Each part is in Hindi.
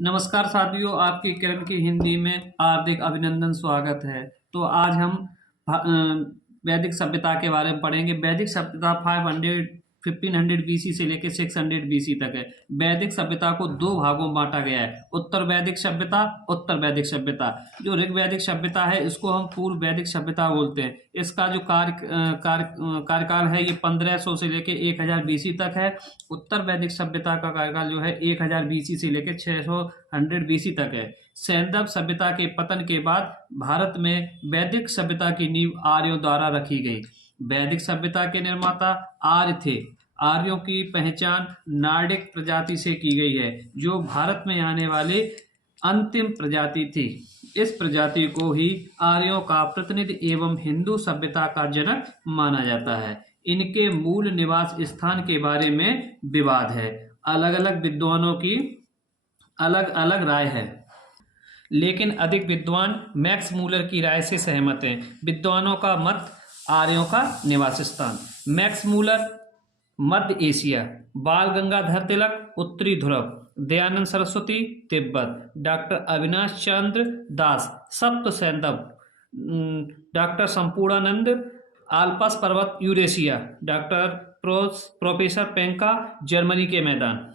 नमस्कार साथियों, आपकी किरण की हिंदी में हार्दिक अभिनंदन, स्वागत है। तो आज हम वैदिक सभ्यता के बारे में पढ़ेंगे। वैदिक सभ्यता 1500 बीसी से लेकर 600 बीसी तक है। वैदिक सभ्यता को दो भागों में बांटा गया है, उत्तर वैदिक सभ्यता, उत्तर वैदिक सभ्यता। जो ऋग वैदिक सभ्यता है इसको हम पूर्व वैदिक सभ्यता बोलते हैं। इसका जो कार्यकाल है ये 1500 से लेकर 1000 बीसी तक है। उत्तर वैदिक सभ्यता का कार्यकाल जो है 1000 बीसी से लेकर 600 बीसी तक है। सैंधव सभ्यता के पतन के बाद भारत में वैदिक सभ्यता की नींव आर्यों द्वारा रखी गई। वैदिक सभ्यता के निर्माता आर्य थे। आर्यों की पहचान नार्डिक प्रजाति से की गई है, जो भारत में आने वाली अंतिम प्रजाति थी। इस प्रजाति को ही आर्यों का प्रतिनिधि एवं हिंदू सभ्यता का जनक माना जाता है। इनके मूल निवास स्थान के बारे में विवाद है। अलग अलग विद्वानों की अलग अलग राय है, लेकिन अधिक विद्वान मैक्स मूलर की राय से सहमत हैं। विद्वानों का मत आर्यों का निवास स्थान। मैक्स मूलर मध्य एशिया, बाल गंगाधर तिलक उत्तरी ध्रुव, दयानंद सरस्वती तिब्बत, डॉक्टर अविनाश चंद्र दास सप्त सैंधव, डॉक्टर संपूर्णानंद आल्पस पर्वत यूरेशिया, डॉक्टर प्रोफेसर पेंका जर्मनी के मैदान।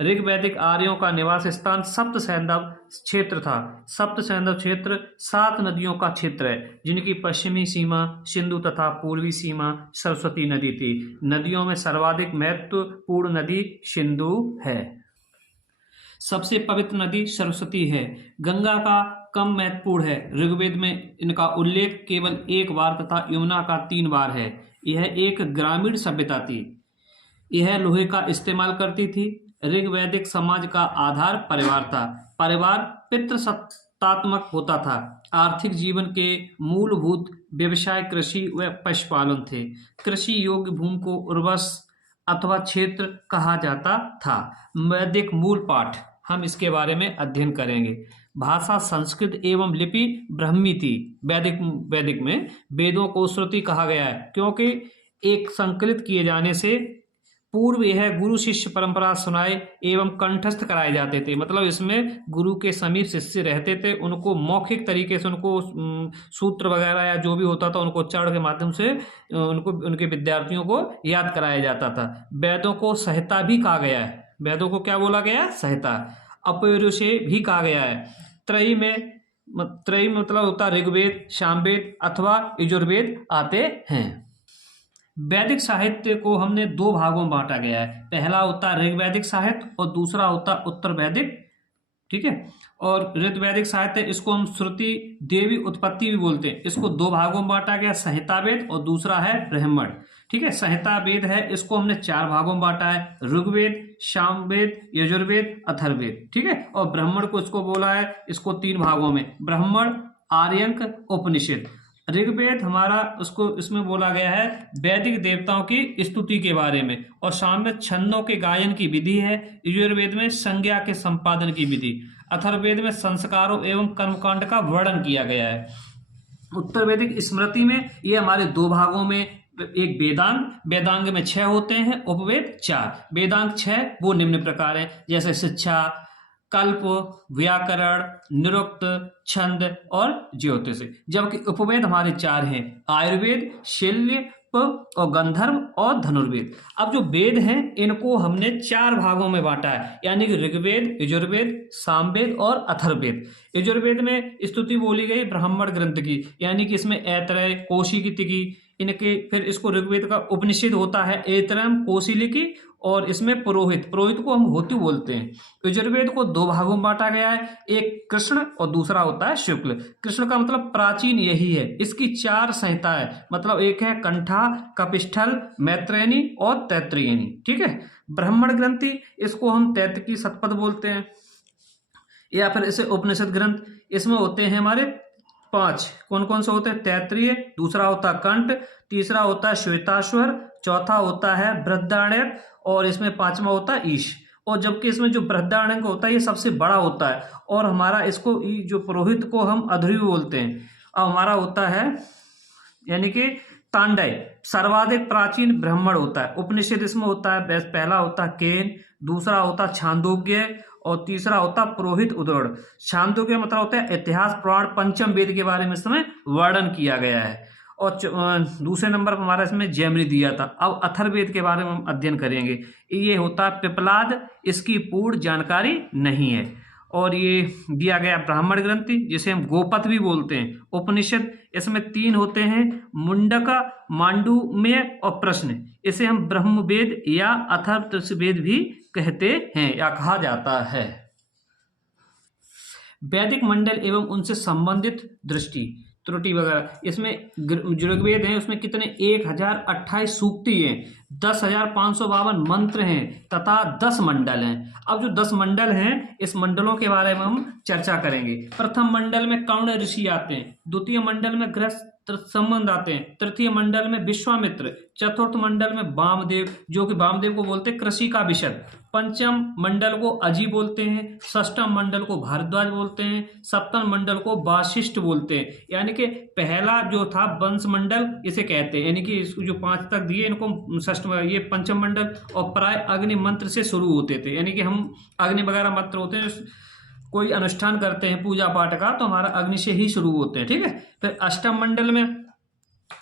ऋग वैदिक आर्यों का निवास स्थान सप्त सैंधव क्षेत्र था। सप्त सैंधव क्षेत्र 7 नदियों का क्षेत्र है, जिनकी पश्चिमी सीमा सिंधु तथा पूर्वी सीमा सरस्वती नदी थी। नदियों में सर्वाधिक महत्वपूर्ण नदी सिंधु है। सबसे पवित्र नदी सरस्वती है। गंगा का कम महत्वपूर्ण है। ऋग्वेद में इनका उल्लेख केवल 1 बार तथा यमुना का 3 बार है। यह एक ग्रामीण सभ्यता थी। यह लोहे का इस्तेमाल करती थी। ऋग वैदिक समाज का आधार परिवार था। परिवार पितृसत्तात्मक होता था। आर्थिक जीवन के मूलभूत व्यवसाय कृषि व पशुपालन थे। कृषि योग्य भूमि को उर्वस अथवा क्षेत्र कहा जाता था। वैदिक मूल पाठ हम इसके बारे में अध्ययन करेंगे। भाषा संस्कृत एवं लिपि ब्राह्मी थी। वैदिक में वेदों को श्रुति कहा गया है, क्योंकि एक संकलित किए जाने से पूर्व यह गुरु शिष्य परंपरा सुनाए एवं कंठस्थ कराए जाते थे। मतलब इसमें गुरु के समीप शिष्य रहते थे, उनको मौखिक तरीके से उनको सूत्र वगैरह या जो भी होता था उनको उच्चारण के माध्यम से उनको उनके विद्यार्थियों को याद कराया जाता था। वेदों को संहिता भी कहा गया है। वेदों को क्या बोला गया? संहिता। अपौरुषेय भी कहा गया है। त्रयी मतलब होता ऋग्वेद, सामवेद अथवा यजुर्वेद आते हैं। वैदिक साहित्य को हमने 2 भागों में बांटा गया है। पहला होता है ऋग वैदिक साहित्य और दूसरा होता है उत्तर वैदिक। ठीक है। और ऋग वैदिक साहित्य इसको हम श्रुति देवी उत्पत्ति भी बोलते हैं। इसको 2 भागों में बांटा गया, संहिता वेद और दूसरा है ब्राह्मण। ठीक है। संहिता वेद है, इसको हमने 4 भागों में बांटा है, ऋग्वेद, सामवेद, यजुर्वेद, अथर्ववेद। ठीक है। और ब्राह्मण को इसको बोला है, इसको 3 भागों में, ब्राह्मण, आर्यंक, उपनिषद। ऋग्वेद हमारा उसको इसमें बोला गया है वैदिक देवताओं की स्तुति के बारे में, और सामवेद छंदों के गायन की विधि है। यजुर्वेद में संज्ञा के संपादन की विधि। अथर्ववेद में संस्कारों एवं कर्मकांड का वर्णन किया गया है। उत्तर वैदिक स्मृति में ये हमारे 2 भागों में, एक वेदांग में 6 होते हैं, उपवेद 4। वेदांग 6 वो निम्न प्रकार है, जैसे शिक्षा, कल्प, व्याकरण, निरुक्त, छंद और ज्योतिष। जबकि उपवेद हमारे 4 हैं, आयुर्वेद, शल्य और गंधर्व और धनुर्वेद। अब जो वेद हैं इनको हमने 4 भागों में बांटा है, यानी कि ऋग्वेद, यजुर्वेद, सामवेद और अथर्ववेद। यजुर्वेद में स्तुति बोली गई ब्राह्मण ग्रंथ की, यानी कि इसमें ऐतरेय, कौशिकी इनके, फिर इसको ऋग्वेद का उपनिषद होता है ऐतरम, कौशिकी, और इसमें पुरोहित को हम होतु बोलते हैं। यजुर्वेद को 2 भागों में बांटा गया है, एक कृष्ण और दूसरा होता है शुक्ल। कृष्ण का मतलब प्राचीन यही है। इसकी 4 संहिता है, मतलब एक है कंठा, कपिष्ठल, मैत्रेयनी और तैत्तिरीयनी। ठीक है। ब्राह्मण ग्रंथि इसको हम तैत्तिकी शतपथ बोलते हैं, या फिर इसे उपनिषद ग्रंथ। इसमें होते हैं हमारे 5। कौन कौन से होते हैं? तैत्तिरीय, दूसरा होता है कंठ, तीसरा होता है श्वेताश्वर, चौथा होता है बृहदारण्यक, और इसमें 5वां होता है ईश। और जबकि इसमें जो बृहदारण्यक होता है ये सबसे बड़ा होता है, और हमारा इसको जो पुरोहित को हम अध्वर्यु बोलते हैं। और हमारा होता है यानी कि तांडय सर्वाधिक प्राचीन ब्राह्मण होता है। उपनिषद इसमें होता है, पहला होता है केन, दूसरा होता है छांदोग्य, और तीसरा होता पुरोहित उद्वर्ण। छांदोग्य मतलब होता है इतिहास पुराण पंचम वेद के बारे में इसमें वर्णन किया गया है। और दूसरे नंबर पर हमारा इसमें जैमिनी दिया था। अब अथर्ववेद के बारे में हम अध्ययन करेंगे। ये होता है पिपलाद, इसकी पूर्ण जानकारी नहीं है। और ये दिया गया ब्राह्मण ग्रंथ जिसे हम गोपथ भी बोलते हैं। उपनिषद इसमें 3 होते हैं, मुंडक, मांडुक्य और प्रश्न। इसे हम ब्रह्मवेद या अथर्ववेद भी कहते हैं या कहा जाता है। वैदिक मंडल एवं उनसे संबंधित दृष्टि त्रुटि वगैरह, इसमें ऋग्वेद है उसमें कितने 1028 सूक्ति हैं, 10,552 मंत्र हैं तथा 10 मंडल हैं। अब जो 10 मंडल हैं इस मंडलों के बारे में हम चर्चा करेंगे। प्रथम मंडल में कर्ण ऋषि आते हैं, द्वितीय मंडल में गृहस्थ संबंध आते हैं, तृतीय मंडल में विश्वामित्र, चतुर्थ मंडल में वामदेव जो कि वामदेव को बोलते हैं कृषि का विशद, पंचम मंडल को अजी बोलते हैं, षष्ठम मंडल को भारद्वाज बोलते हैं, सप्तम मंडल को वाशिष्ठ बोलते हैं। यानी कि पहला जो था वंश मंडल इसे कहते हैं, यानी कि जो 5 तक दिए इनको षष्ठ, ये पंचम मंडल। और प्राय अग्नि मंत्र से शुरू होते थे, यानी कि हम अग्नि वगैरह मंत्र होते हैं, कोई अनुष्ठान करते हैं पूजा पाठ का तो हमारा अग्नि से ही शुरू होते हैं, ठीक है। फिर अष्टम मंडल में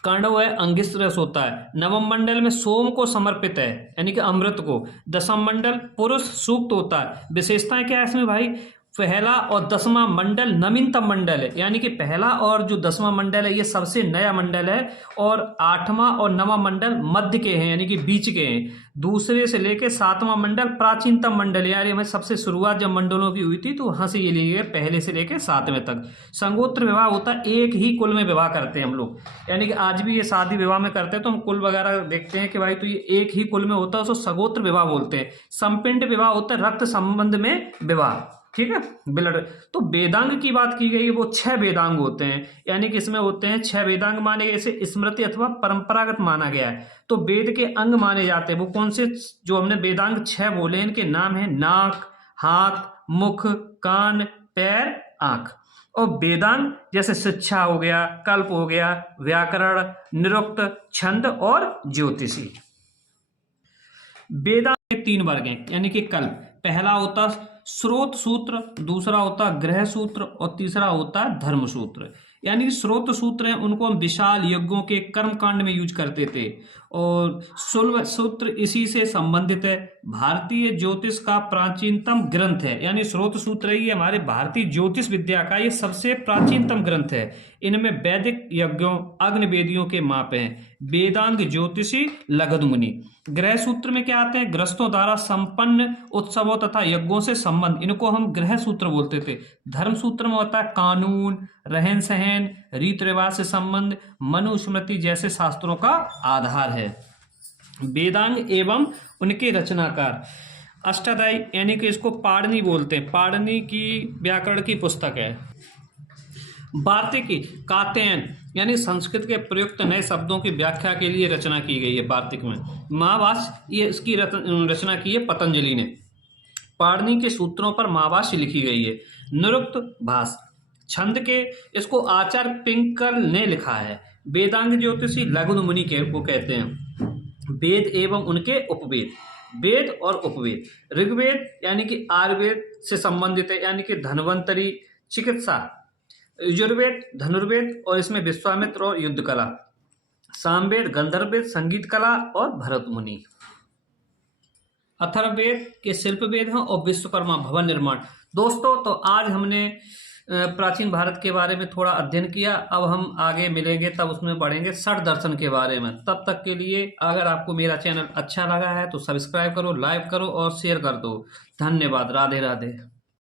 कांडव है, अंगिरस होता है। नवम मंडल में सोम को समर्पित है यानी कि अमृत को। दसम मंडल पुरुष सूक्त होता है। विशेषताएं क्या है इसमें भाई, पहला और 10वां मंडल नवीनतम मंडल है, यानी कि पहला और जो 10वां मंडल है ये सबसे नया मंडल है, और 8वां और 9वां मंडल मध्य के हैं यानी कि बीच के हैं। दूसरे से लेकर 7वां मंडल प्राचीनतम मंडल है, यानी हमें सबसे शुरुआत जब मंडलों की हुई थी तो वहां से ये लिए पहले से लेकर 7वें तक। संगोत्र विवाह होता है, एक ही कुल में विवाह करते हैं हम लोग, यानी कि आज भी ये शादी विवाह में करते हैं तो हम कुल वगैरह देखते हैं कि भाई तो ये एक ही कुल में होता है, उसको सगोत्र विवाह बोलते हैं। संपिंड विवाह होता है रक्त संबंध में विवाह, ठीक है, ब्लड। तो वेदांग की बात की गई है, वो 6 वेदांग होते हैं, यानी कि इसमें होते हैं 6 वेदांग माने गए, इसे स्मृति अथवा परंपरागत माना गया है। तो वेद के अंग माने जाते हैं, वो कौन से जो हमने वेदांग 6 बोले इनके नाम है नाक, हाथ, मुख, कान, पैर, आंख। और वेदांग जैसे शिक्षा हो गया, कल्प हो गया, व्याकरण, निरुक्त, छंद और ज्योतिषी। वेदांग के 3 वर्ग हैं, यानी कि कल्प। पहला होता स्रोत सूत्र, दूसरा होता गृह सूत्र और तीसरा होता धर्म सूत्र। यानी कि स्रोत सूत्र हैं उनको हम विशाल यज्ञों के कर्म कांड में यूज करते थे, और शुल्ब सूत्र इसी से संबंधित है। भारतीय ज्योतिष का प्राचीनतम ग्रंथ है, यानी स्रोत सूत्र ये हमारे भारतीय ज्योतिष विद्या का ये सबसे प्राचीनतम ग्रंथ है। इनमें वैदिक यज्ञों अग्निवेदियों के माप हैं। वेदांग ज्योतिषी लगध मुनि। गृह सूत्र में क्या आते हैं, गृहस्थों द्वारा संपन्न उत्सवों तथा यज्ञों से संबंध, इनको हम गृह सूत्र बोलते थे। धर्म सूत्र में होता है कानून, रहन सहन, रीत रिवाज से संबंध, मनुस्मृति जैसे शास्त्रों का आधार है। वेदांग एवं उनके रचनाकार अष्टाध्यायी, यानी कि इसको पाणिनि बोलते हैं, पाणिनि की व्याकरण की पुस्तक है। वार्तिकी कात्यायन, यानी संस्कृत के प्रयुक्त नए शब्दों की व्याख्या के लिए रचना की गई है वार्तिक में। महाभाष्य ये इसकी रचना की है पतंजलि ने। पाणिनि के सूत्रों पर महाभाष्य लिखी गई है। निरुक्त भाष्य छंद के इसको आचार्य पिंगल ने लिखा है। वेदांग ज्योतिषी लगध मुनि को कहते हैं। वेद एवं उनके उपवेद, वेद और उपवेद। ऋग्वेद यानी कि आयुर्वेद से संबंधित है, यानी कि धन्वंतरी, चिकित्सा। यजुर्वेद धनुर्वेद और इसमें विश्वामित्र और युद्ध कला। सामवेद गंधर्ववेद संगीत कला और भरत मुनि। अथर्ववेद के शिल्प वेद हैं और विश्वकर्मा भवन निर्माण। दोस्तों तो आज हमने प्राचीन भारत के बारे में थोड़ा अध्ययन किया, अब हम आगे मिलेंगे तब उसमें पढ़ेंगे षट दर्शन के बारे में। तब तक के लिए अगर आपको मेरा चैनल अच्छा लगा है तो सब्सक्राइब करो, लाइक करो और शेयर कर दो। धन्यवाद। राधे राधे।